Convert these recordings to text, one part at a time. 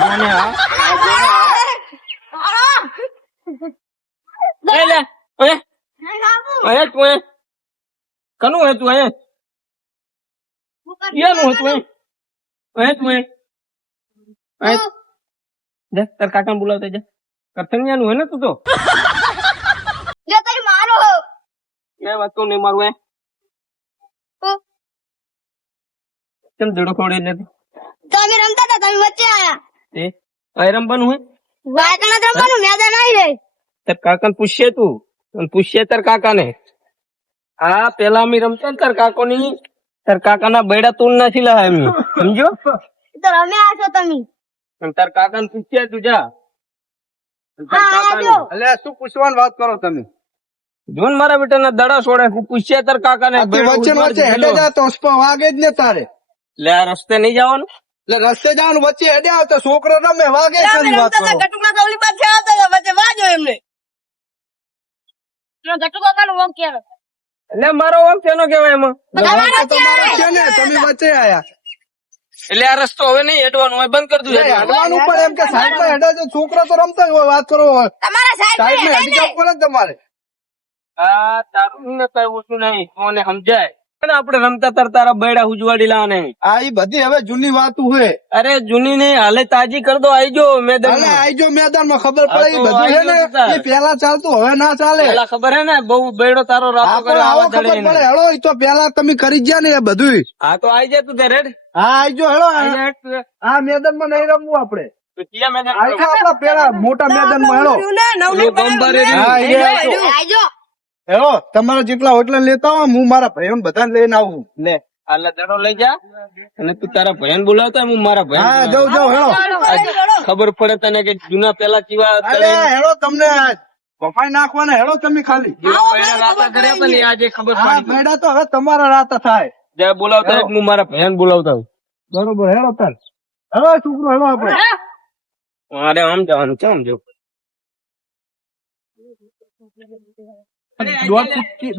જોને હા લે ઓય ઓય તું એ કનું હે તું એ યાનું હે તું એ ઓય તું એ ઓય જા તાર કાકા બોલાવતા જા કરતનિયાનું હે ને તું તો લે તારી મારો એ વાત તો નહીં મારું એ કેમ જડો ખોડે ને તમે રમતા હતા તમે વચ્ચે આયા એ આ રમવાનું હે વાયકણા રમવાનું મેદાન આવી રે તાર કાકાને પૂછીએ તું અને પૂછીએ તાર કાકાને હા પેલા અમે રમતા ને તાર કાકાના બૈડા તું નથી લાયા એમ સમજો તો રમ્યા છો તમે અને તાર કાકાને પૂછીએ તું જા અલ્યા શું પૂછવાની વાત કરો તમે? જોન મારા બેટાના દડા છોડે હું પૂછીએ તાર કાકાને વચ્ચે વચ્ચે હેડે જા તો વાગે જ ને તારે. લે આ રસ્તે નહીં જવાનું એટલે રસ્તે જવાનું વચ્ચે હેડે આવ તો છોકરો રમે વાગે કેની વાત કરો? ગટુમાં ગૌલી પાસે આવતા હતા વચ્ચે વાજો એમને ગટુ કાકાનું વોક કેવો એટલે મારો આમ તેનો કેવાય એમાં તમારો છે ને તમે વચ્ચે આયા એટલે આ રસ્તો હવે નહીં હેડવાનું હોય બંધ કરી દઉં હેડવાનું ઉપર એમ કે સાઈડ માં હેડે છે છોકરો તો રમતો હોય વાત કરો તમારા સાઈડ માં હેડી જવું પડે ને તમારે. હા તારું ને કઈ ઓછું નહીં મને સમજાય અને આપણે રમતા તાર તારા બૈડા ઉજવાડી લાવવાને આ ઈ બધી હવે જૂની વાતું હોય. અરે જૂની નહીં હાલે તાજી કર દો આઈજો મેદાન હાલે આઈજો મેદાન માં ખબર પડે ઈ બધું છે ને ઈ પેલા ચાલતું હવે ના ચાલે. પેલા ખબર હે ને બહુ બૈડો તારો રાતો આપણે આવો ખબર પડે હેડો ઈ તો પેલા તમે કરી ગયા ને એ બધું. હા તો આઈ જાય તું તે રેડ હા આઈજો હેડો આ મેદાન માં નહીં રમવું આપડે. આપડા પેલા મોટા મેદાન માં હેડો. હા આજો હેડો તમારા જેટલા હોટલ લેતા હો હું મારા ભાઈઓ બધાને લઈને આવું. લે આલા દડો લઈ જા અને તું તારા ભાઈ બોલાવતા હું મારા ભાઈ હા જાઉં હેડો ખબર પડે તને કે જૂના પેલા કેવા અરે હેડો તમને કપાઈ નાખવાના હેડો તમે ખાલી રાતા કર્યા હતા ને આજે ખબર હા પડી પેડા તો હવે તમારા રાતા થાય. જ્યાં બોલાવતા હોય હું મારા ભાઈ બોલાવતા હું બરોબર હેડો તાર હવે છોકરો હેડો આપડે મારે આમ જવાનું છે આમ જવું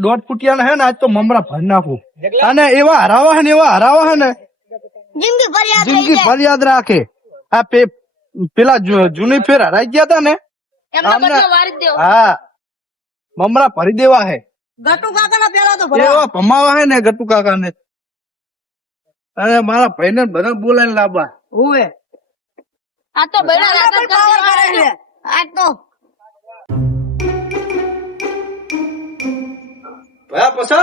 દોઢ ફૂટિયા હે ને આજ તો મમરા ભરી નાખું અને એવા હરાવા હે ને જિંદગી ભર યાદ રાખે. આ પેલા જૂની ફેર હરાઈ ગયા હતા ને હા મમરા ભરી દેવા હે. ગટુ કાકાના પેલા તો એવા ભમાવા હે ને ગટુ કાકા ને અને મારા ભાઈ ને બધા બોલાવીને લાવવા. ઓએ આ તો બડા રાત કરે આ તો ભયા પસો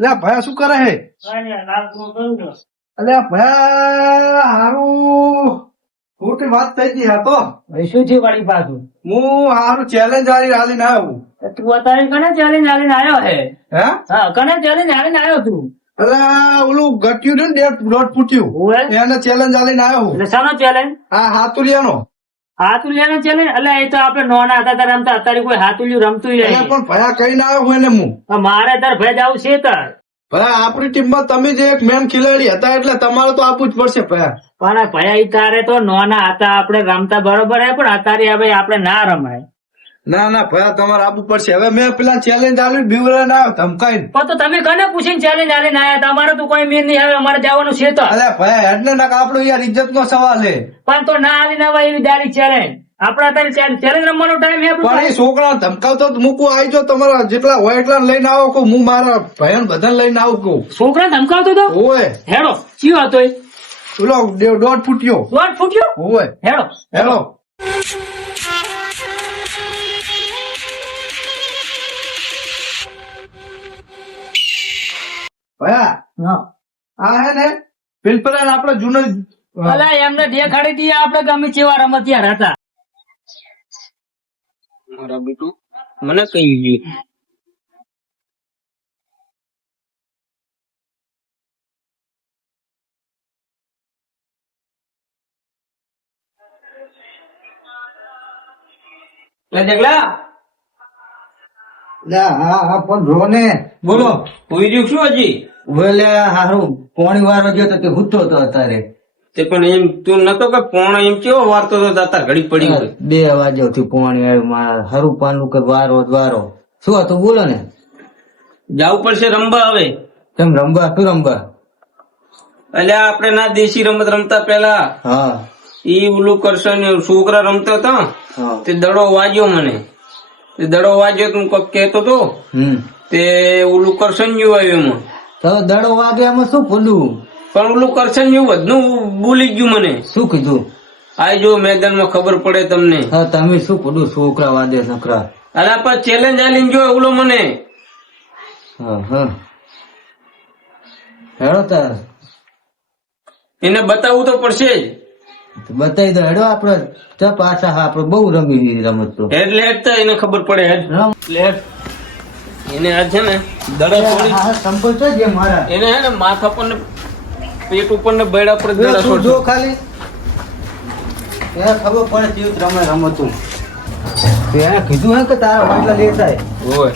લે ભયા શું કરે હે? અલ્યા ભયા હારું ખોટી વાત થઈ ગઈ હા તો શું છે વાળી પાછું હું હારું ચેલેન્જ હાલીને આવ્યો. તું અત્યારે કને ચેલેન્જ આવીને આવ્યો હે? હે હા કને ચેલેન્જ આવીને આવ્યો તું? અલ્યા ઓલું ગટ્યું ને દોઢ ફૂટ્યું એને ચેલેન્જ હાલીને આવ્યો. એટલે શાનો ચેલેન્જ? હા હાતુલિયાનો. હાતુલિયાનો ચેલેન્જ? એટલે એ તો આપડે નોના હતા ત્યારે રમતા, અત્યારે કોઈ હાતુલિયું રમતું પણ ભયા કઈ ના આવ્યો હોય ને હું મારે તાર ભેજ આવું છે તાર. ભયા આપણી ટીમમાં તમે જે એક મેન ખેલાડી હતા એટલે તમારે તો આપવું જ પડશે ભયા. પણ ભયા તારે તો નોના હતા આપડે રમતા બરોબર હે, પણ અત્યારે હવે આપડે ના રમાય. ના ના ભયા તમારે આપવું પડશે. હવે મેં પેલા ચેલેન્જ આલ્યું બીવરા ના આવ્યો ધમકાઈને. પણ તો તમે કને પૂછીને ચેલેન્જ આવીને આવ્યા? તમારે તો કોઈ મેન નહીં આવે, અમારે જવાનું છે તો. અરે ભયા એટલે ના આપણો યાર ઇજ્જત નો સવાલ હે. પણ તો ના આવીને આવે એવી દારી ચેલેન્જ. આપડે અત્યારે ચેલેન્જ રમવાનો ટાઈમ હે. પણ એ છોકરા ધમકાવતો મૂકું આવી જો તમારા જેટલા હોય એટલા લઈને આવો કહું. હું મારા ભાઈ બધા લઈને આવું કહું. છોકરા ધમકાવતો તો ઓય હેડો ચિયો હતો એ? ઓલો દોઢ ફૂટ્યો. દોઢ ફૂટ્યો? ઓય હેડો હેલો ભયા આ હે ને પેલા આપડે જૂનો અલા એમને દેખાડી દઈએ આપડે ગમે ચેવા રમતિયાર હતા. મારા બેટું મને કહી ગયું જગલા હા પણ જો ને બોલો કોઈ રહ્યું શું હજી બોલે હારું પોણી વારો ગયો તો તે હૂતો હતો અત્યારે. તે પણ એમ તું નતો કે પોણો એમ કેવો વારતો હતો દાતા ઘડી પડી ગઈ 2 વાગ્યા થી પોણી આવ્યું મારા હરું પાનું કે વારો શું હતું બોલો ને. જવું પડશે રમવા હવે. કેમ રમવા? શું રમવા? અલ્યા આપણે ના દેશી રમત રમતા પેલા હા ઈ ઓલું કરશે ને છોકરા રમતા હતા હા તે દડો વાગ્યો મને તે દડો વાગ્યો તું કોક કેતો તો તે ઓલું કરશન જેવું આવ્યું એમાં તો દડો વાગે એમાં શું ભૂલું પણ ઓલું કરશન જેવું બધું બોલી ગયું મને શું કીધું આ જો મેદાનમાં ખબર પડે તમને હા તમે શું ભૂલું છોકરા વાદે છોકરા અલા પણ ચેલેન્જ આલીને જો ઓલો મને હા હા હેડો તાર એને બતાવવું તો પડશે જ બતાવી દો હેડો આપડે તો પાછા આપડે બહુ રમી રમત તો એટલે હેડ તો એને ખબર પડે હેડ એટલે હેડ. એને આ છે ને દડા થોડી સંપલ તો જે મારા એને હે ને માથા પર ને પેટ ઉપર ને બૈડા પર દડા તું છોડજો. જો ખાલી એને ખબર પડે કેવું રમે રમતું એને કીધું હે કે તારા વાટલા લેતા હોય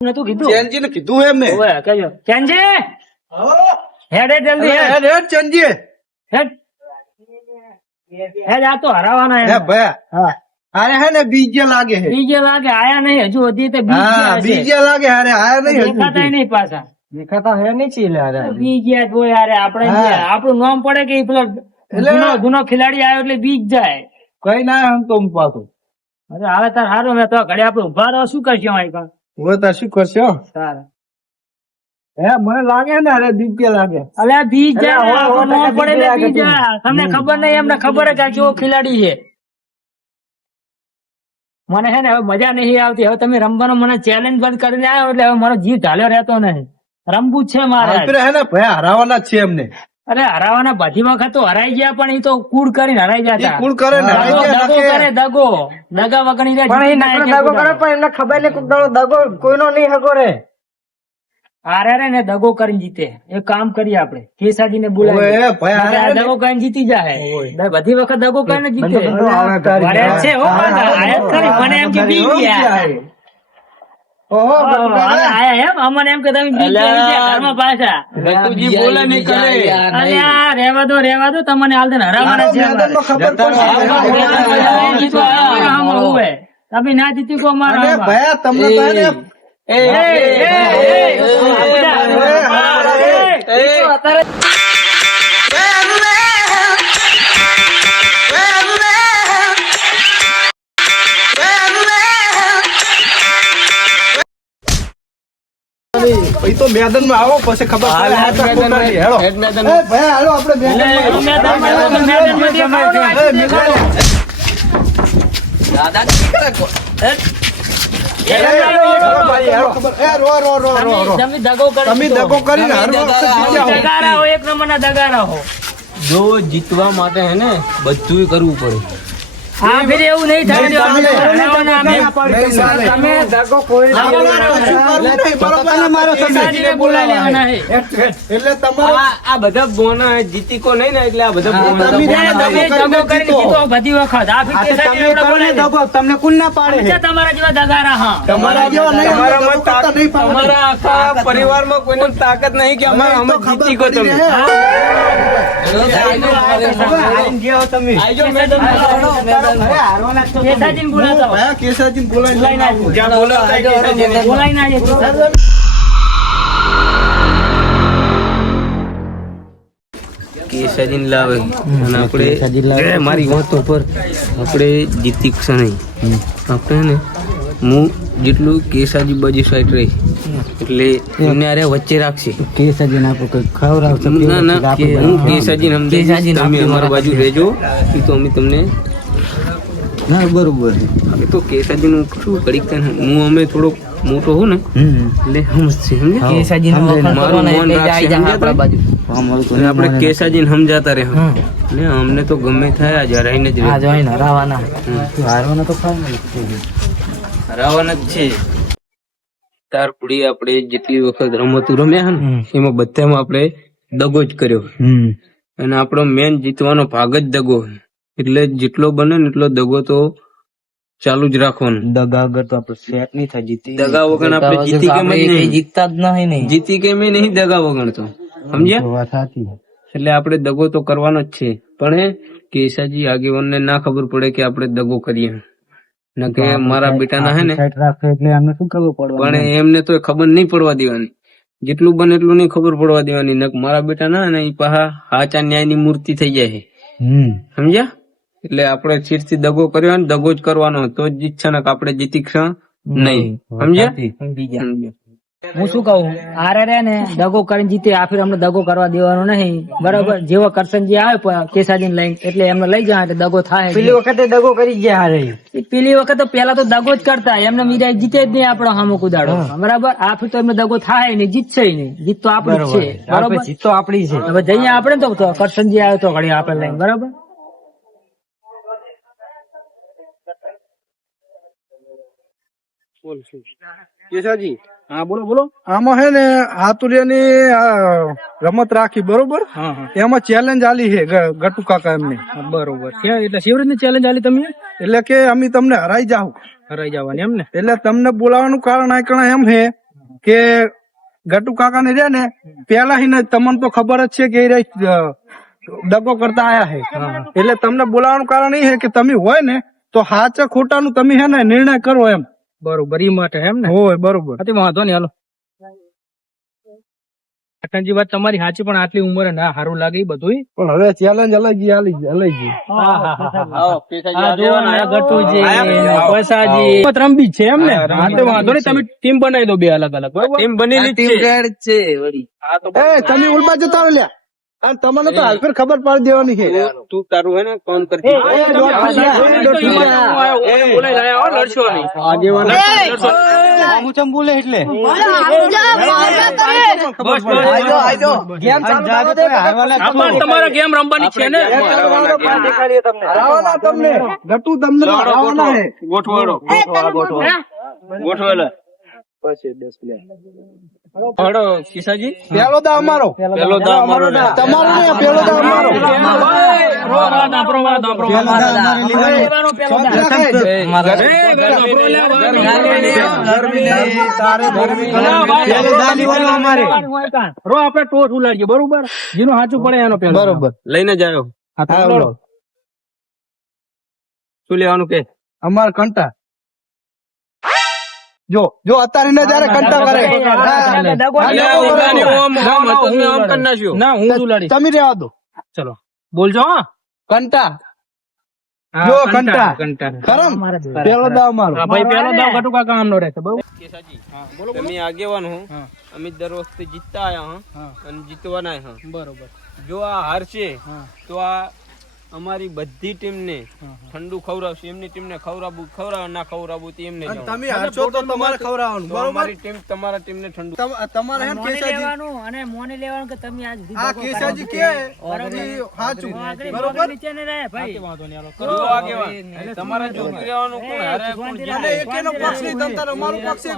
નતું કીધું ચેનજી ને કીધું એમને ઓવે, કહેજો. ચેનજી હેડ હેડ જલ્દી હેડ હેડ હેડ ચેનજી હેડ હેડ આ તો હરાવાના હે એમ. ભયા હા અરે હે ને બીજે લાગે હે બીજે લાગે આયા નહીં હજુ હજી તો બીજ હા ગયા છે. બીજે લાગે અરે આયા નહીં હજુ દેખાતાય નહીં પાછા દેખાતા હે નહીં ચીલે બીજ ગયા તો યાર આપણે હા. જે આપણું નામ પડે કે ઈ પેલો જૂનો ખેલાડી આવ્યો એટલે બીજ જાય કઈ ના હમ તો પાછું અરે હવે તાર હારું મેં તો ઘડી આપણે ઉભા રહો શું કરશું અહીં પણ હવે તાર શું કરશો તારે હે મને લાગે ને અરે બીજે લાગે અલે આ બીજ જાય અરે, ને, આપણું હવે નામ પડે એટલે બીજ બીજ જાય. જાય. તમને ખબર નહીં એમને ખબર જ કે આ કેવો ખેલાડી છે મને હે ને હવે મજા નહીં આવતી હવે તમે રમવાનો મને ચેલેન્જ બંધ કરીને આવ્યો એટલે હવે મારો જીવ ઢાલ્યો રહેતો નહીં રમવું જ છે મારે આપણે હે ને ભયા હરાવાના જ છે એમને અરે હરાવાના બધી વખત તો હરાઈ ગયા પણ એ તો કૂડ કરીને હરાઈ ઈ જતા કુલ કરે ને દગો દગો કરે દગો દગા વગરની રે જીતી ના એક એક ઉડાડો. એમને ખબર ને કોક દાડો દગો કોઈનો નહીં હગો રે હારે રે ને દગો કરીને જીતે એક કામ કરીએ આપણે કેસાજીને બોલાવીએ ઓએ ભાઈ નકર આ હારે દગો કરીને જીતી જાય બધી વખત દગો કરીને જીતે બંધો આવે તારી. વરે જ છે હો પાછા. આયા જ ખરી. મને એમ કે બી ગયા ઓહો હવે આયા એમ અમને એમ કે તમે બી ગયા વિશે ઘરમાં પાછા રતુજી બોલે નહીં કરે અરે આ રેવા દો તમને હાલ દે ને હરાવાના છે મેદાનમાં ખબર અમારે. પડશે જીતો આમાં હોય. તમે ના જીતી કો અને મારા ભયા તમને તો હે ને ઈ તો મેદાન માં આવો પછી ખબર પડે આ તો કોક કરી. હેડો હેડ મેદાન એ ભયા હાલો આપણે તમે દગો તમે દગો કરીને હર વખત જીત્યા હો. દગારા હો એક નંબરના દગારા હો જો જીતવા માટે હે ને બધું કરવું પડે હા ફિર એવું નહીં થાય જો આપણે હરાવાના અમે તમે દગો કોઈ કેસાજીને બોલાવી લેવાના છે. એટલે તમારો આ બધા બોના જીતી કો નહીં ને એટલે આ બધા બોના તમે તમે દગો કરીને જીતો બધી વખત આ ફિર કેસાજીને આપણે બોલાવી દઈએ. તમને કોણ ના પાડે છે તમારા જેવા દગારા હા તમારા જેવા નહીં તમારામાં દગો કરતા નહીં પાડે. તમારા આખા પરિવારમાં કોઈને તાકાત નહીં કે અમારે અમે જીતી કો તમે આઈજો મેદાનમાં. કેસાજીને બોલાવતા હોય. ભયા કેસાજીને બોલાવીને બોલાવીને આવજો. જ્યાં બોલાવતા હોય કેસાજીને. બોલાવીને આવીએ કેસાજી. કેસાજીને લાવે અને આપણે મારી વાતો પર આપણે જીતી નહીં આપણે ને હું જેટલું કેસાજી બાજુ સાઈડ રહી એટલે એમને આરે વચ્ચે રાખશે કેસાજી ના ખવડાવશે ના ના હું કેસાજીને સમજાવીશ તમે અમારા બાજુ રહેજો એ તો અમે તમને ના બરોબર એ તો કેસાજીનું શું ઘડીક થાય ને હું અમે થોડો મોટો હોઉં ને એટલે સમજશે મારું મન રાખશે સમજ્યા તમે? અને આપણે કેસાજીને સમજાતા રહે એટલે અમને તો ગમે થાય આજે હરાઈને જ રહે. હરાવાના તો હરાવાના જ છે તાર પુડી આપણે જેટલી વખત રમતું રમ્યા હે ને એમાં બધામાં આપણે દગો જ કર્યો અને આપણો મેન જીતવાનો ભાગ જ દગો એટલે જેટલો બને ને એટલો દગો તો ચાલુ જ રાખવાનો દગા વગર તો આપણે સેટ નહીં થાય જીતી દગા વગર આપણે જીતી કેમ જ નહીં જીતતા જ નહીં જીતી કેમ નહીં દગા વગર તો સમજ્યા વાત સાચી એટલે આપણે દગો તો કરવાનો જ છે પણ કેસાજી આગેવાનને ના ખબર પડે કે આપણે દગો કરીએ ને કે મારા બેટાના હે ને રાખે એટલે અમને શું ખબર પડવા પણ એમને તો ખબર નહીં પડવા દેવાની, જેટલું બને એટલું નહીં ખબર પડવા દેવાની. ને મારા બેટા ના ને ઈ પાહા સાચા ન્યાયની મૂર્તિ થઈ જાય છે, સમજ્યા? એટલે આપણે ચીરથી દગો કર્યો ને દગો જ કરવાનો, તો જ જીતશે ને આપણે જીતી નહીં, સમજ્યા? હું શું કહું, આરે રે ને દગો કરીને જીતે, આ ફેર અમને દગો કરવા દેવાનો નહીં, બરાબર? જેવો કરશનજી આવે કેસાજી લઈને એટલે એમને લઈ જાય એટલે દગો થાય. પેલી વખતે દગો કરી ગયા હારે. પેલી વખત તો પેલા તો દગો જ કરતા, એમને મીરા જીતે જ નહીં આપણો હામો કુદાડો, બરાબર? આ ફેર તો એમને દગો થાય નહીં, જીતશે નહીં. જીત તો આપણી જ છે, બરાબર? જીત તો આપડી છે. હવે જઈએ આપણે તો કરશનજી આવે તો ઘડી આપણે લઈને, બરાબર? કેશાજી, હા બોલો બોલો. આમાં હે ને હાતુરિયાની રમત રાખી, બરોબર? એમાં ચેલેન્જ આલી છે ગટુ કાકા એમને, બરોબર? એટલે શિવરાજની ચેલેન્જ આલી તમે, એટલે કે અમે તમને હરાઈ જવાની એમ ને. એટલે તમને બોલાવવાનું કારણ આ એમ છે કે ગટુ કાકા ને રે ને પેલા ને તમને તો ખબર જ છે કે એ દગો કરતા આયા છે, એટલે તમને બોલાવવાનું કારણ એ છે કે તમે હોય ને તો સાચા ખોટા નું તમે હે ને નિર્ણય કરો એમ, બરોબર? એ માટે એમ ને. હોય, બરોબર. વાંધો નહીં, હાલો. કાકાજી વાત તમારી સાચી, પણ આટલી ઉંમરે ના સારું લાગે એ બધું, પણ હવે ચેલેન્જ અલગ ગઈ. રમબી છે એમ ને. વાંધો નહીં, તમે ટીમ બનાવી દો, બે અલગ અલગ, બરોબર? ટીમ બનેલી છે. તમે ઉલબા જતા લ્યા, અને તમને તો હાલ ફેર ખબર પાડી દેવાની છે. તું તારું હે ને કોણ કરતી લડશો નહીં બોલે એટલે તમારે ગેમ રમવાની છે ને, તમને ગટુ તમને ગોઠવાડો હડો કિસાજી. પેલો દા અમારો, પેલો દા અમારો, તમારો નહીં, પેલો દા અમારો. રો આપડે ટોચ ઉલાડીએ, બરોબર? જેનું સાચું પડે એનો પેલો, બરોબર? લઈને જાયો. શું લેવાનું કે? અમારે કંટા જો અત્યારે ને જયારે કંટા કરે ના, હું ઉલાડી. તમે રહેવા દો, ચલો બોલજો. હા, કંટા જો કંટા ખરમ પેલો દા અમારો. ભાઈ પેલો દાવ ગટુ કાકા આમનો રહેશે, બરોબર? તમે આગેવાન હો, અમે દર વખતે જીતતા આયા હા, અને જીતવાના હા, બરોબર? જો આ હારશે તો આ અમારી બધી ટીમ ને ઠંડુ ખવડાવશે, એમની ટીમ ને ખવડાવ ના ખવડાવવું એમને. તમે હારશો તો તમારે ખવડાવવાનું, બરોબર? અમારી ટીમ તમારા ટીમ ને ઠંડુ તમારે એમ કેસાજી અને મોને લેવાનું કે તમે આજ આ કેસાજી કે સાચું, બરોબર? ભાઈ તમારે જોતું રહેવાનું કોણ હારે કોણ જીતે. એકેનો પક્ષ નહીં, તંતર અમારો પક્ષ છે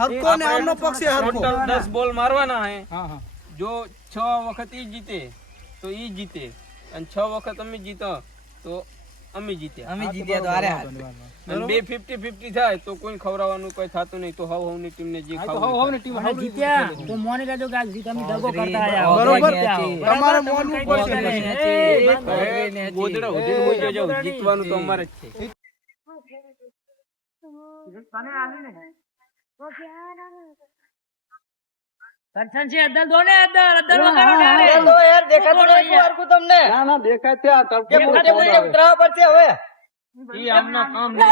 હરકો ને આમનો પક્ષ છે હરકો. 10 બોલ મારવાના હે. જો 6 વખત ઈ જીતે તો ઈ જીતે, અને 6 વખત અમે જીતો તો અમે જીત્યા. અમે જીત્યા તો હારે હાલ. અને 50-50 થાય તો કોઈ ખવડાવવાનું કોઈ થતું નહીં, તો હવની ટીમ ને જે ખાવું જીત્યા તો મોની લેજો કે આજ તમે દગો કરતા આયા, બરોબર? તમારે મોનવું પડશે. ગોદડા ઉડીને હોઈ જજો, જીતવાનું તો અમારે જ છે. કરશન છે અદ્દલ દો ને, અદ્દલ વગાડો ને. યાર દેખાતું નથી હરખું તમને. ના દેખાય છે આ તડકે ઉતરાવા પડશે હવે. ઈ આમના કામ નહીં.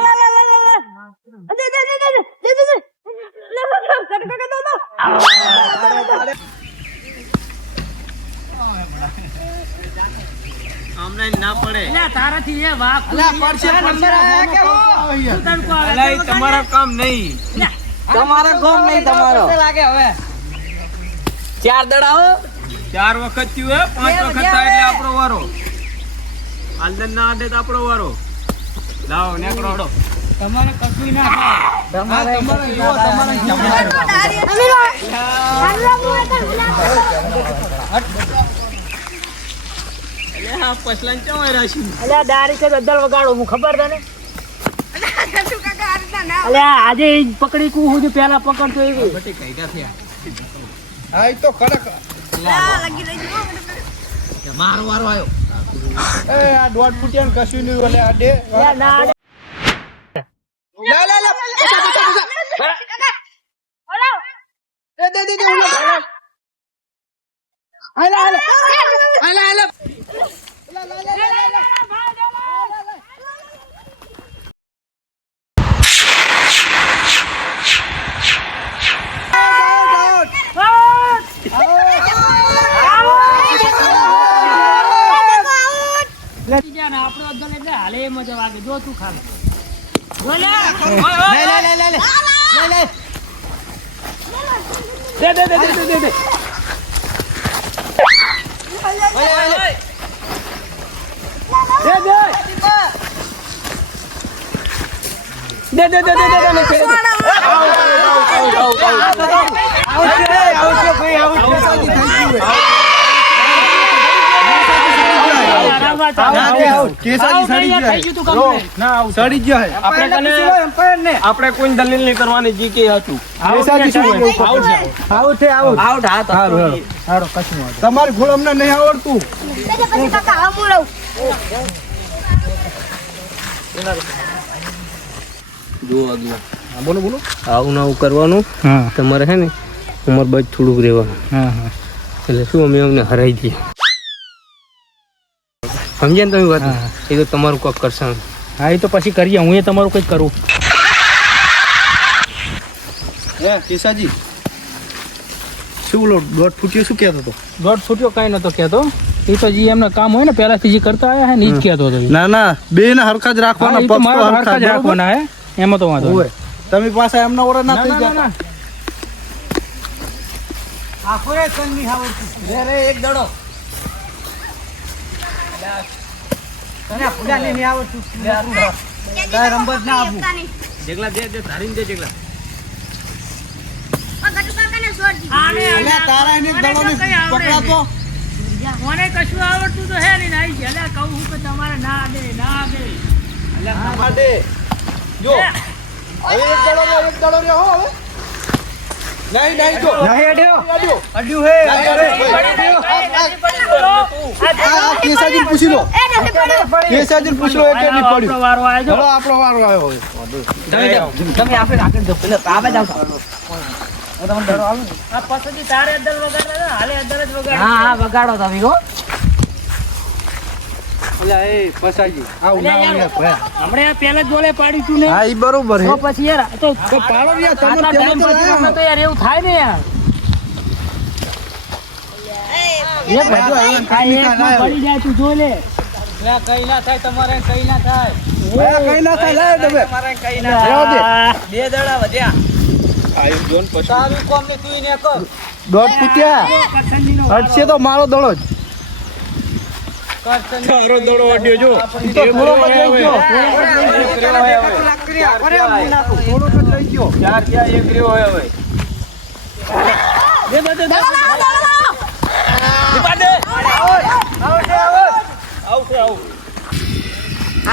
આમને ના પડે. તારાથી એ વાક પડશે નંબર આયા કે હો અલા, ઈ તમારા કામ નહીં. તમારા ગોમ નહીં તમારો. લાગે હવે 4 દડાઓ 4 વખત થયું હે, 5 વખત થાય એટલે આપણો વારો. આલદન ના આડે તો આપણો વારો. લાવો નેકરો હડો. તમારે કશું ના તમારે એટલે આ પસલાન ચવાય રાશી. અલ્યા દારી છે અદ્દલ વગાડો, હું ખબર તને? અલ્યા આજે ઈ પકડી કુ હું પેલા પકડતો એવી બટી કઈગા થયા. હા ઈ તો ખડક મારો વારો આવ્યો. એ આ 1.5 ફૂટિયા કશું નહીં ઓલે આ દે. ના આપણો અદ્દલ એટલે હાલે એમ જ વાગે જો તું ખાલે આપણે કોઈ દલીલ નહીં કરવાની જી કે હતું તમારી ભૂલ અમને નહીં આવડતું. જો આગળ બોલો બોલો. આવું આવું કરવાનું તમારે હે ને ઉંમર બાદ થોડુંક રહેવાનું એટલે શું અમે અમને હરાઈ દઈએ સમજ્યા ને તમે વાત એ તો તમારું કોક કરશે હા એ તો પછી કરીએ હું એ તમારું કઈ કરું કેસાજી શું બોલો 1.5 ફૂટ્યો શું કહેતો હતો? 1.5 ફૂટ્યો કઈ નતો કેતો એ તો જે એમના કામ હોય ને પહેલાથી જે કરતા આયા હે ને ઈ જ કહેતો હતો ના ના બે ને હરખા જ રાખવાના. હા, ઈ તો મારે હરખા જ રાખવાના હે એમાં તો વાંધો નહીં. તમે પાછા એમના ઓર ના થઈ ના, જતા. ના. એક દડો જેગલા દે ધારીને દે જેગલા તારા એને દડો ને પકડાતો. મને કશું આવડતું તો હે નહીં નાઈ છે એટલે કહું હું કે તમારે ના દે માટે જો હવે એક દડો રે હો હવે નહીં નહીં જો નહીં અડ્યો હે કેસાજી પૂછી લો. કેસાજી પૂછી લો. એક નહીં પડ્યું. વારો આવ્યો ચલો આપણો વારો આવ્યો હવે. તમે આપણે આગળ જો પેલા આવા જાવ આ પછી તારે અદ્દલ વગાડે હાલે અદ્દલ જ વગાડે હા વગાડો તમે હો અલ્યા એ પસાજી આવ ના આવે ભાઈ. હમણે આ પહેલા જ બોલે પાડ્યું તું ને હા ઈ બરોબર તો હે. પછી યાર આ તો પાડો યાર તમે આટલા પેલા ટાઈમ તો પછી લાયા. તો યાર એવું થાય ને યાર એક બાજુ આ એક માં પડી જાય તું જો લે કઈ ના થાય તમારે કઈ ના થાય ભાઈ કઈ ના થાય લાય તમે. તમારે કઈ રહેવા દે. બે દડા વધ્યા તારું કોમ ને તું ને કર. 1.5 ફૂટ્યા હટશે તો મારો દડો જ. તારો દડો અડ્યો જો ઈ તો થોડો જ લઈ ગયો. થોડો જ લઈ ગયો. ચાર ક્યાં એક રહ્યો હોય હવે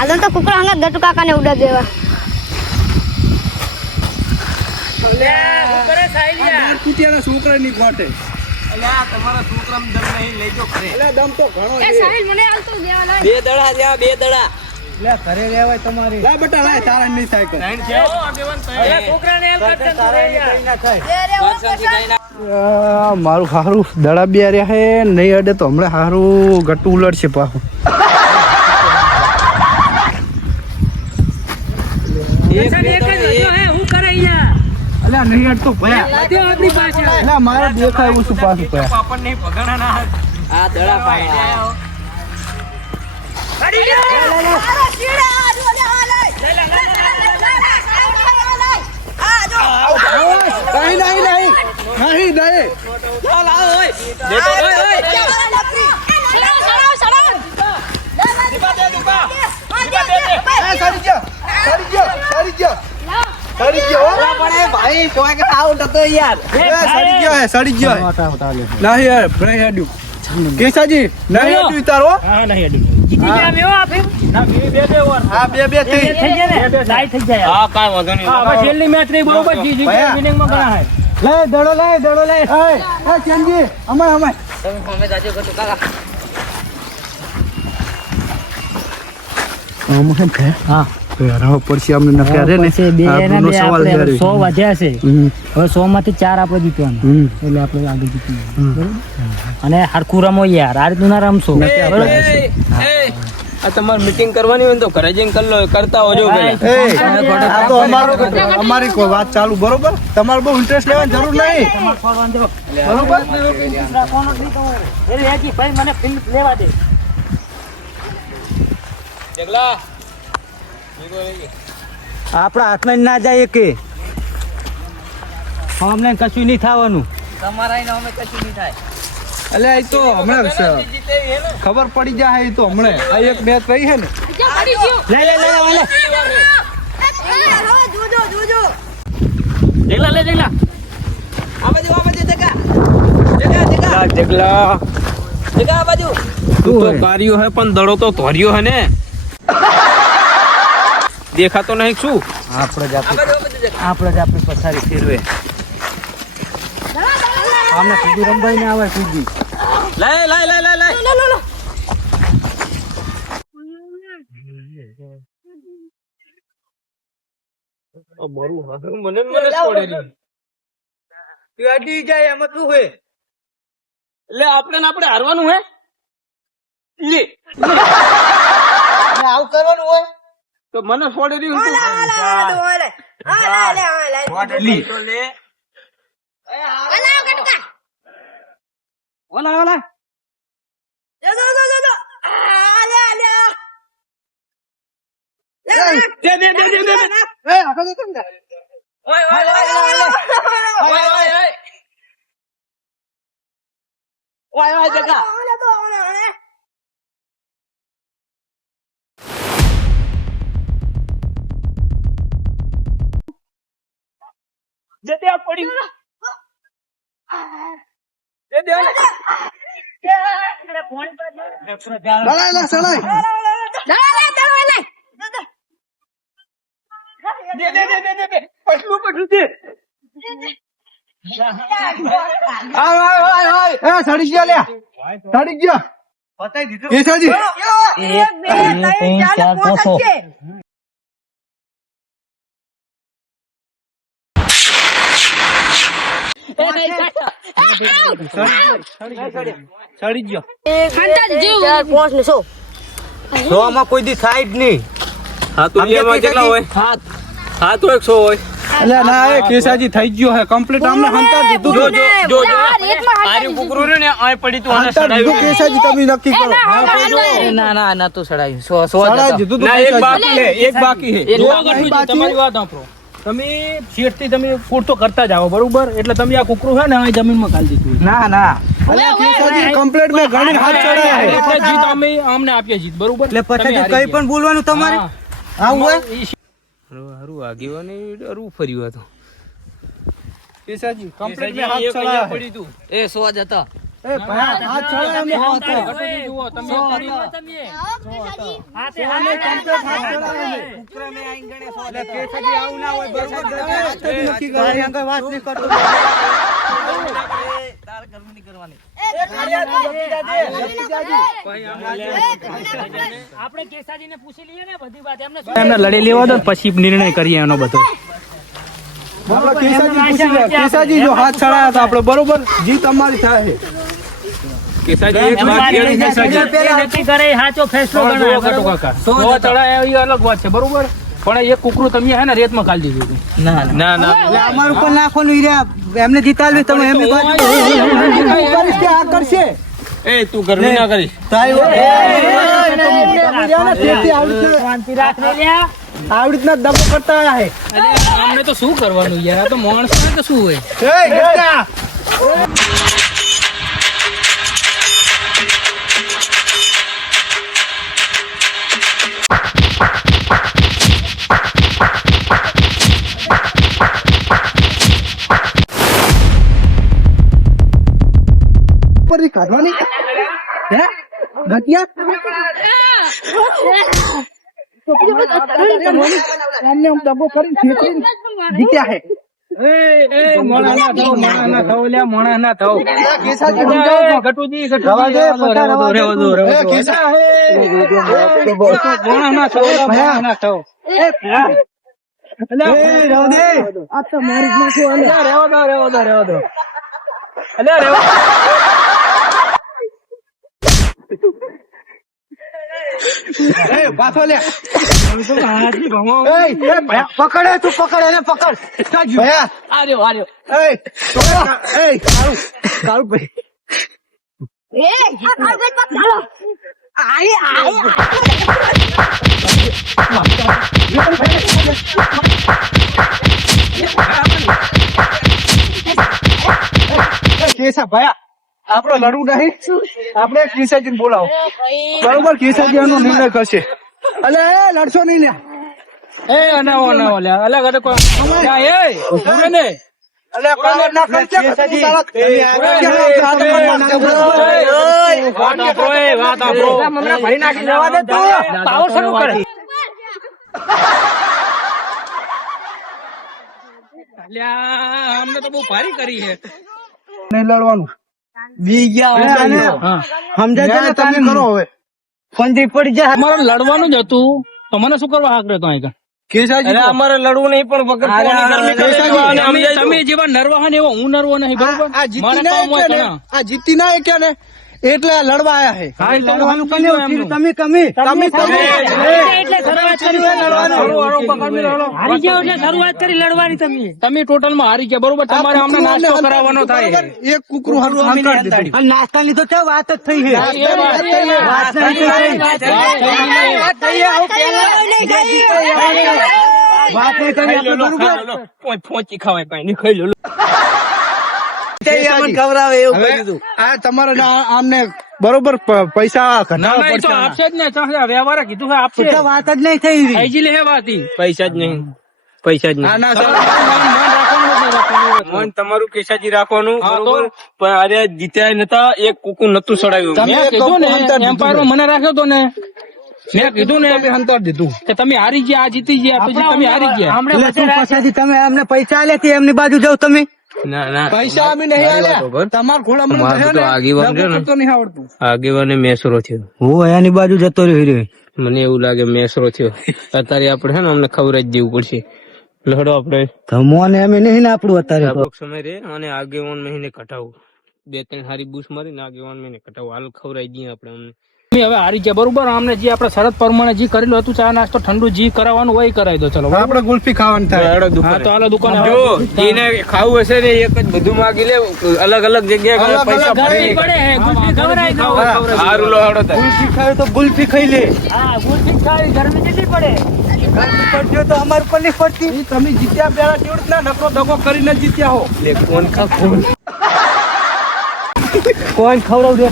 આદમ તો કુકડા હંગા ગટુ કાકા ને ઉડા દેવા ફૂટિયાના છોકરા ની કોટે. તમારા છોકરામ દમ નહીં લઈ જો ખરે એટલે દમ તો ઘણો એ સાહિલ મને હાલતો દેવા લાય બે દડા જ્યાં બે દડા લે ઘરે રહેવાય તમારે. લા બેટા લાય તારા નહીં થાય કર. છોકરાને હેલ્પ કરતા તું રે યાર મારું હારું દડા બે રહ્યા હે નહીં અડે તો હમણાં હારું ગટુ ઉલટશે પાછું. હું કરે યાર અલ્યા નહીં અડતો ભયા. આપણી પાસે અલ્યા મારે દેખાય એવું શું પાછું ભયા. આ દડા પાડ્યા નહીં નહીં નહીં નહીં નહીં. ચાલ આવ ઓય લેતો ઓય ઓય સડી ગયો સડી ગયો સડી ગયો સડી ગયો હો. પણ એ ભાઈ કોઈ કે આઉટ હતો યાર સડી ગયો હે સડી ગયો હે. નહીં યાર નહીં અડ્યું. કેસાજી નહીં અડ્યું તારો. હા નહીં અડી જીતી ગયા મેવો આપે ના બે ઓવર હા બે બે થઈ. થઈ જાય ને ટાઈ થઈ જાય હા કાંઈ વાંધો નહીં હા બસ છેલ્લી મેચ રહી બરોબર જીતી ભયા. વિનિંગ માં ગણા હે લે દડો લે દડો લે. એ ચંજી અમાય અમાય. તમે અમે જાજો કતો કાકા આમ હે ભે હા રાવ પરસી અમને ન કરે ને પછી બે આ એના બ્રુનો બે સવાલ આપણે છે 100 વધ્યા છે. હમ. હવે 100 માંથી 4 આપણે જીતવાના, એટલે આપણે આગળ જીતી જઈએ. બરોબર? અને હરખું રમો યાર, આ રીતનું ના રમશો. બરોબર? આ તમારે મીટિંગ કરવાની હોય ને તો ઘરે જઈને કરી લો, કરતા હોજો પેલા. આ તો અમારી કોઈ વાત ચાલુ, બરોબર? તમારે બહુ ઇન્ટરેસ્ટ લેવાની જરૂર નહીં, બરોબર? ભાઈ મને ફિલ્મ લેવા દે. જગલા આપણા હાથમાં ના જાય કે અમને કશું નહીં થવાનું. તમારા અમે કશું નહીં થાય. એટલે એ તો હમણાં ખબર પડી જાય, એ તો હમણાં આ એક મેચ રહી છે ને. જગલા લે જગલા. જગલા તું તો કાર્યો હે પણ દડો તો ધોર્યો હે ને. દેખાતો નહીં શું? આપણે જ આપણી પથારી ફેરવે. આમને સીધી રમવાય ને આવે સીધી. લાય લાય લાય લાય લાય. મારું હાથ મને છોડેલી. તું અડી જાય એમાં શું હોય? એટલે આપણે હારવાનું હે લે. આવું કરવાનું હોય તો મને છોડેલી તું. ઓલા ઓલા સડી ગયા લ્યા, સડી ગયા. પતાઈ દીધું. કેસાજી 1 2 3 4 5 સડી ગયો. સો આમાં કોઈ દી થાય જ નહીં. હાથુલિયામાં કેટલા હોય? હાથ હોય 100 હોય. એટલે ના એ કેસાજી થઈ ગયો હે કમ્પ્લીટ. અમને હંતાર દીધું જો જો જો જો આર્યું કુકરું રહ્યું ને આ પડી તું આને હંતાર દીધું સડાવ્યું. કેસાજી, તમે નક્કી કરો. ના તો સડાયું. સડાઈ દીધું તું ના એક કેસાજી. બાકી હે, એક બાકી હે. જો નહીં બાકી. તમારી વાત સાંભળો. તમે શેઠથી તમે કૂટ તો કરતા જાઓ, બરોબર? એટલે તમે આ કુકરું છે ને આ જમીનમાં ખાલી દીધું. ના અલ્યા કેસાજી કમ્પ્લીટ મેં ઘણી હાથ ચડાયા હે. એટલે જીત અમે અમને આપીએ જીત, બરોબર? એટલે પછી તમે કઈ હારી પણ બોલવાનું તમારે ગયા. આવું હોય. હારું આગેવાની અરું ફર્યું હતું. કેસાજી કમ્પ્લીટ કેસાજી મેં હાથ એક અહીંયા ચડાયા હે. પડી તું. એ 100 જ હતા. એ ભાઈ હાથ ચડાયા મેં હાથ. ગટુજી જુઓ, તમે કરી લો તમે. હાથે હાથે હાથ ચડાયા હે. કેસાજી આવું ના હોય, બરોબર? હાથથી નક્કી કરો. તારી આગળ વાત નહીં કરતો. તાર કરવું નહીં કરવાની. આપણે કેસાજીને પૂછી લઈએ ને બધી વાત, એમને લડી લેવા દો પછી નિર્ણય કરીએ એનો બધો. આપણે કેસાજી પૂછી લે. કેસાજી જો હાથ ચડાયા હતા આપણે, બરોબર? જીત અમારી થાય છે. કેસાજી એક બાકી હે, કેસાજી. નક્કી કરે એ સાચો ફેસલો ગણાય, બરોબર? 100 ચડાયા એ અલગ વાત છે, બરોબર? પણ એક કુકરું તમે હે ને રેતમાં ખાલી દીધું હતું. ના ના એટલે અમારું ઉપર નાખવાનું હીરા એમને જીતાડવી તમે એમની બાજુ કરીશ કે આ કરશે? એ તું ગરમી ના કરીશ. તારી શાંતિ રાખ ને લ્યા. આવી રીતના દબો કરતા આયા હે. અરે આમને તો શું કરવાનું યાર, આ તો માણસ ને તો શું હોય. એ ગટ્ટા. પરી કાઢવાની હે ગટિયા એમને આમ દબો કરીને ફેંકીને જીત્યા હે. મોણા ના થાવ, મોણા ના થાવ લ્યા, મોણા ના થાવ. કેસાજી ગટુજી, રવા દે, પતા રવા દે. રહેવા દો, રહેવા દો. એ કેસા હે મોણા ના થાવ, મોણા ના થાવ. એ પાછો લે પકડે તું પકડ એને પકડ ભયા આર્યો કાળુ ભાઈ કેસા ભયા આપડે લડવું નહીં આપણે કેસાજી બોલાવો બરોબર કેસાજી આનો નિર્ણય કરશે અલે લડશો નહીં લ્યા અનાવો લે અલગ અલગ ઉભો ને અલે કોણ ના કરશે કેસાજી વાત આપો મમરા ભરી નાખી જવા દે તું પાવર શરૂ કરે અમને તો બહુ ભારી કરી છે નહીં લડવાનું બી ગયા સમજાય છે ને તમે કરો હવે પંજી પડી જાય અમારે લડવાનું જ હતું તો મને શું કરવા હાક રહેતો અહીં કેસાજી અમારે લડવું નહીં પણ વગર તમે જેવા નરવા ને એવો હું નરવો નહીં બરોબર આ જીતી ના કે ને આ જીતી ના કે ને એટલે લડવા આયા હે લડવાનું કર્યું તમે કમી તમે એટલે શરૂઆત કરી હારી જાવ એટલે શરૂઆત કરી લડવાની તમે ટોટલ માં હારી ગયા બરોબર તમારે અમને નાસ્તો કરાવવાનો થાય એક કુકરું હારું આમ કરી દીધું નાસ્તાની તો ક્યાં વાત જ થઈ છે વાત નહીં કરી પહોંચી ખવાય કઈ નહીં ખાઈ લો ખવડાવે એવું કરી દીધું આ તમારે આમને બરોબર પૈસા આપશે જ ને વ્યવહાર કીધું છે આપશે વાત જ નહીં થઈ રહી હજી લે વાત પૈસા જ નહીં પૈસા જ નહીં મન તમારું કેસાજી રાખવાનું બરોબર પણ અરે જીત્યા નતા એક કુકુ નતું સડાવ્યું મેં કીધું ને એમ્પાયર માં મને રાખ્યો તો ને મેં કીધું ને અંતર દીધું કે તમે હારી ગયા આ જીતી ગયા તો તમે હારી ગયા પછી તમે અમને પૈસા આલ્યા એમની બાજુ જાવ તમે ના ના પૈસા અમે નહીં આલ્યા તમારા ઘોડા નહીં આવડતું આગેવાને મેસરો થયો હું એની બાજુ જતો રહ્યો મને એવું લાગે મેસરો થયો અત્યારે આપણે છે ને અમને ખબર જ દેવું પડશે લડો આપણે ધમોને અમે નહીં ને આપણું અત્યારે સમય રે અને આગેવાન મહિને કટાવું 2-3 હારી બૂસ મારીને આગેવાન મહિને કટાવું હાલ ખવરાઈ દઈએ આપણે અમને હવે હારી ગયા બરોબર અમને જે આપણે શરત પ્રમાણે જે કરેલું હતું ચા નાસ્તો ઠંડુ જી કરાવવાનું હોય કરાવી દો ચલો આપડે ગુલ્ફી ખાવાનું થાય તો હાલો દુકાને જો જેને ખાવું હશે ને એક જ બધું માગી લે અલગ અલગ જગ્યાએ પૈસા ભરી પડે ગુલ્ફી ખવરાઈ દો હારું લો હડો ગુલ્ફી ખાય તો ગુલ્ફી ખાઈ લે હા ગુલ્ફી ખાવી ગરમી કેટલી પડે ગરમી પડતી તો અમાર પર નહીં પડતી તમે જીત્યા પેલા કેવડ ના નકરો દગો કરીને જીત્યા હો લે કોણ ખા કોણ કોણ ખવડાવ દે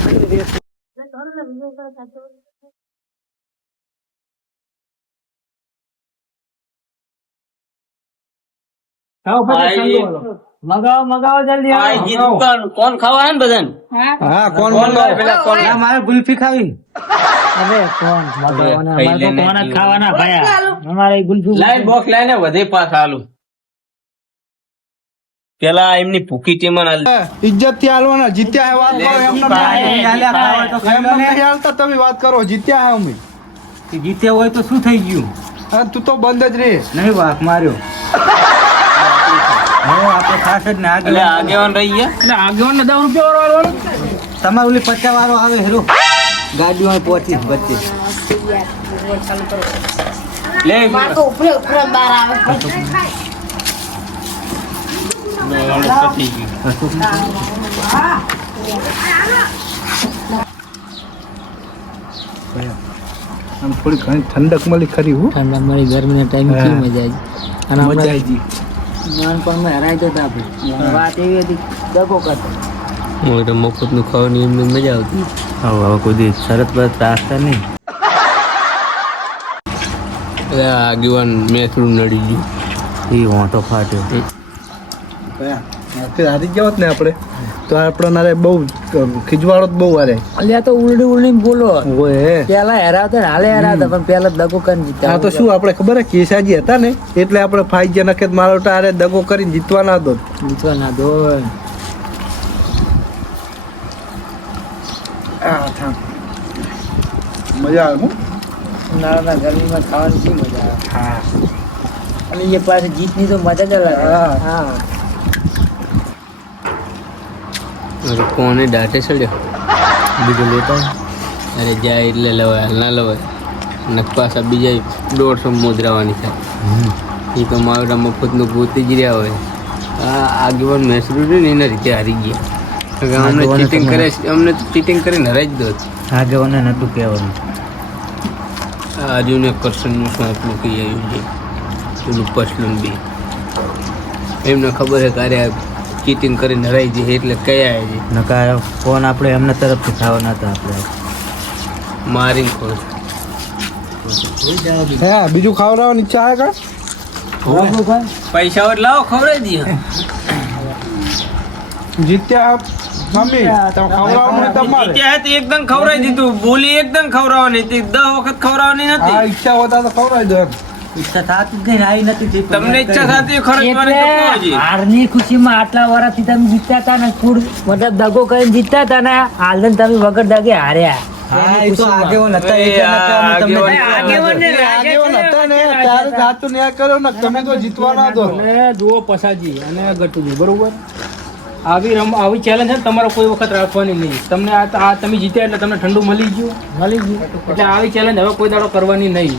મગાવો જલ્દી કોણ ખાવા હે ને બધાને હા કોણ મારે ગુલ્ફી ખાવી હવે કોણ મગાવવાના અમારે તો કોણ જ ખાવાના ભાયા અમારે ગુલ્ફી લાઈન બોક્સ લાઈને વધે પાસ હાલું પેલા એમની ભૂખી ટીમ ઇજ્જત થી હાલવાના જીત્યા હે વાત કરો એમને નહીં હાલતા તમે વાત કરો જીત્યા હે અમે જીત્યા હોય તો શું થઈ ગયું હા, તું તો બંધ જ રે નહીં વાક માર્યો આપડે ખાસ જ ને આગેવાન રહી ગયા એટલે આગેવાન ને 10 રૂપિયા વાળો તમારે ઓલી 50 વાળો આવે હેરો ગાડીમાં પહોંચી વચ્ચે લે આમ થોડી ઘણી ઠંડક મળી ખરી હું ઠંડા મળી ગરમી ટાઈમ હા. કેવી મજા આવી અને મજા આપણે આવી ગઈ નાનપણમાં હરાઈ જતા આપણે વાત એવી હતી દગો કરતો મફત નું ખાવાની એમને મજા આવતી હવે કોઈ દી શરત બરત રાખતા નહીં આગેવાન મેં થોડું નડી ગયું એ હોંટો ફાટ્યો હારી ગયા હોત ને આપણે તો આપણને બહુ ખીજવાડો બહુ વારે અલ્યા તો ઉલડી બોલો ઓય પેલા હેરાવતા ને હાલે હેરાવતા પણ પેલા દગો કરીને આ જીત્યા તો શું આપણે ખબર હે કેસાજી હતા ને એટલે આપણે ફાઈ ગયા નખેત મારો તારે દગો કરીને જીતવા ના દો જીતવા ના દો મજા આવે હું ઉનાળાના ગરમીમાં ખાવાની શી મજા આવે. હા અને એ પાછી જીતની તો મજા જ અલગ હા. હા અરે કોને દાટે ચડ્યો બીજું લેતો અરે જાય એટલે લવાય હાલ ના લવાય ને પાછા બીજા 150 મોદરાવાની છે એ તો મારા મફતનું ગોતી જ રહ્યા હોય આ આગેવાન મહેસરૂ ને એના રીતે હારી ગયા અમને ચીટિંગ કરે અમને તો ચીટિંગ કરીને હરાઈ જ દો આગેવાને નતું કહેવાનું. આજુને કરશનનું શું આપણું કહી આવ્યું છે પેલું પસલું બી એમને ખબર છે કાર્ય ચીટિંગ કરીને હરાઈ જઈએ એટલે કયા છે નકા ફોન આપણે એમના તરફથી ખાવાના હતા આપણે. મારીને ખોલ હે બીજું ખાવડાવવાની ઈચ્છા હે કા પૈસા હોય લાવો ખવડાવી દઈએ જીત્યા મમ્મી તો ખવડાવવાનું તમારે ત્યાં તો એકદમ ખવડાવી દીધું બોલી એકદમ ખવડાવવાની હતી 10 વખત ખવડાવવાની આ નથી ઈચ્છા હોતા તો ખવડાવી દો એમ. ઈચ્છા થતી જ નહીં, આવી નથી. તમને ઈચ્છા થતી ખર્ચવાની તો કોણ હજી? હારની ખુશીમાં આટલા વર્ષથી તમે જીતતા હતા ને કુડ મતલબ દગો કરીને જીતતા હતા ને હાલ તમે વગર દગે હાર્યા. હા, એ તો આગેવાન હતા, એ એ નતા, અમે તમને આગેવાન જીતવા આગેવાન હતા ને ત્યારે જાતું ન્યાય કર્યો ને તમે તો જીતવાના દો. અને જુઓ પસાજી અને ગટુજી બરોબર આવી ચેલેન્જ છે ને તમારે કોઈ વખત રાખવાની નહીં. તમને આ તમે જીત્યા એટલે તમને ઠંડુ મળી ગયું એટલે આવી ચેલેન્જ હવે કોઈ દાડો કરવાની નહીં.